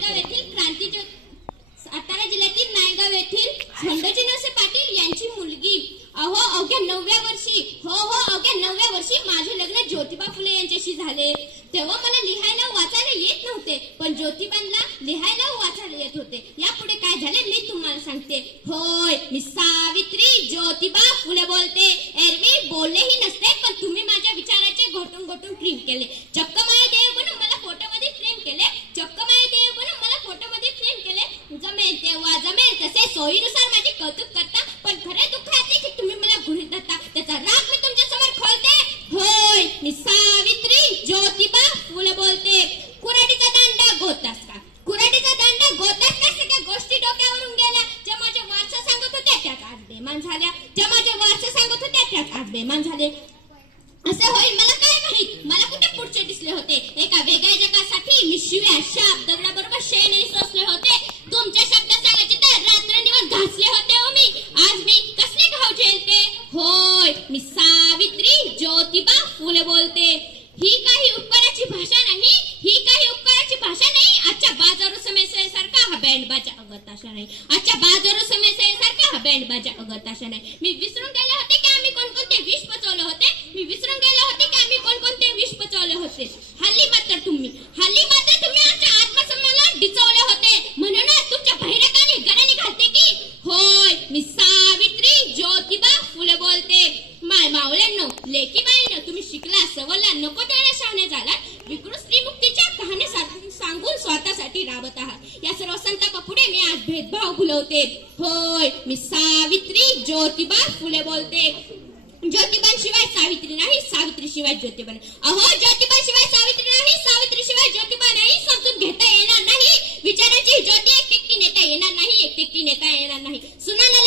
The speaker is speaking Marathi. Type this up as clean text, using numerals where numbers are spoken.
नायगाव येथील सातारा जिल्ह्यातील नायगाव येथील खंडोजी नरसे पाटील यांची मुलगी अवघ्या 9व्या वर्षी माझे लग्न ज्योतिबा फुले यांच्याशी झाले. तेव्हा मला लिहायला वाचायला येत नव्हते, पण ज्योतिबांना लिहायला वाचायला येत होते. यापुढे काय झाले मी तुम्हाला सांगते. होय, मी सावित्री ज्योतिबा फुले बोलते. एरवी बोललेही नसते, पण तुम्ही माझ्या विचाराचे घोटून घोटून प्रेम केले. चक्क माय देव म्हणून मला फोटोमध्ये प्रेम केले. जमेल तेव्हा जमेल तसे सोयीनुसार माझी कौतुक करता, पण खरे दुःख आहे की तुम्ही मला गृहीत धरता. त्याचा राग मी तुमच्या समोर खोलते. होय, मी सावित्री ज्योतिबा फुले बोलते. कुऱ्हाडीचा दांडा गोतास का? सगळ्या गोष्टी डोक्यावरून गेल्या. ज्या माझ्या वारसा सांगत होत्या त्यात आज बेमान झाले. असे होईल मला काय माहित. मला कुठे पुढचे दिसले होते. एका वेगळ्या जगासाठी मी शिव्या शाप दगडाबरोबर शेणी सोसले होते. तुमच्या शब्द सांगायचे तर रात्रंदिवस घासले होते हो मी. आज मी कसले घाव झेलते. होय, मी सावित्री ज्योतिबा फुले बोलते. ही काही उपकाराची भाषा नाही. आजच्या बाजारू समस्येसारखा हा बँडबाजा अगरताशा नाही. मी विसरून गेले होते की आम्ही कोणकोणते विष पचवले होते. हल्ली मात्र तुम्ही आमच्या आत्मसन्मानाला डिचवले होते. म्हणूनच तुमच्या बहिरकाने गराने घालते की. होय, मी सावित्री ज्योतिबा फुले बोलते. माय मावळ्यांनो, लेकीबाईंनो, तुम्ही शिकला सवरला नको त्याला शावणे झाला. विकृत स्त्रीमुक्तीच्या कहाणी सांगून स्वतःसाठी राबत आहात. या सर्व संतापापुढे मी आज भेदभाव भुलवते. होय, मी सावित्री ज्योतिबा फुले बोलते. ज्योतिबांशिवाय सावित्री नाही, सावित्रीशिवाय ज्योतिबा नाही. अहो, ज्योतिबाशिवाय सावित्री नाही, सावित्रीशिवाय ज्योतिबा नाही. समजून घेता येणार नाही. विचाराची ज्योती एकटी नेता येणार नाही. सुनाला